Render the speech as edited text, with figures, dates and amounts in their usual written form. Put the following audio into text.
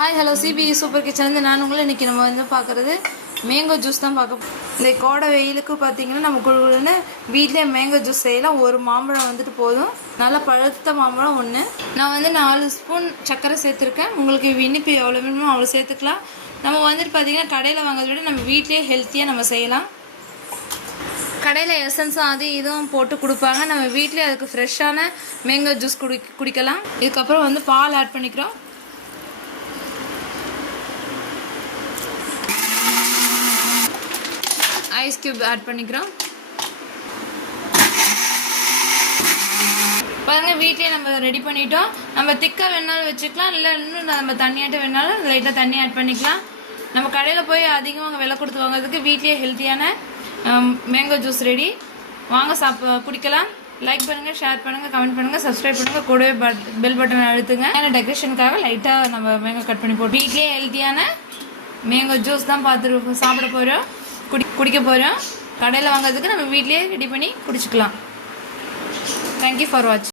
Hi hello CP super கிச்சன்லேருந்து நான் உங்களை இன்றைக்கி நம்ம வந்து பார்க்குறது மேங்கோ ஜூஸ் தான் பார்க்க. இந்த கோடை வெயிலுக்கு பார்த்தீங்கன்னா நம்ம குழுன்னு வீட்டிலே மேங்கோ ஜூஸ் செய்யலாம். ஒரு மாம்பழம் வந்துட்டு போதும், நல்லா பழுத்த மாம்பழம் ஒன்று. நான் வந்து 4 ஸ்பூன் சர்க்கரை சேர்த்துருக்கேன். உங்களுக்கு இனிப்பு எவ்வளோ வேணுமோ அவ்வளோ சேர்த்துக்கலாம். நம்ம வந்துட்டு பார்த்திங்கன்னா கடையில் வாங்குறத விட நம்ம வீட்டிலே ஹெல்த்தியாக நம்ம செய்யலாம். கடையில் எசன்ஸும் அது இதுவும் போட்டு கொடுப்பாங்க. நம்ம வீட்டிலே அதுக்கு ஃப்ரெஷ்ஷான மேங்கோ ஜூஸ் குடிக்கலாம். இதுக்கப்புறம் வந்து பால் ஆட் பண்ணிக்கிறோம். ஐஸ் கியூப் ஆட் பண்ணிக்கிறோம். பாருங்கள், வீட்டிலே நம்ம ரெடி பண்ணிட்டோம். நம்ம திக்காக வேணாலும் வச்சுக்கலாம், இல்லை இன்னும் நம்ம தண்ணியாட்ட வேணாலும் லைட்டாக தண்ணி ஆட் பண்ணிக்கலாம். நம்ம கடையில் போய் அதிகமாக விலை கொடுத்து வாங்குறதுக்கு வீட்டிலே ஹெல்த்தியான மேங்கோ ஜூஸ் ரெடி. வாங்க குடிக்கலாம். லைக் பண்ணுங்கள், ஷேர் பண்ணுங்கள், கமெண்ட் பண்ணுங்கள், சப்ஸ்கிரைப் பண்ணுங்கள். கூடவே பெல் பட்டன் அழுத்துங்க. ஏன்னா டெக்கரேஷனுக்காக லைட்டாக நம்ம மேங்கோ கட் பண்ணி போட்டு வீட்டிலே ஹெல்த்தியான மேங்கோ ஜூஸ் தான் பார்த்து சாப்பிட போகிறோம், குடிக்க போகிறோம். கடையில் வாங்குறதுக்கு நம்ம வீட்டிலே ரெடி பண்ணி குடிச்சிக்கலாம். தேங்க்யூ ஃபார் வாட்சிங்.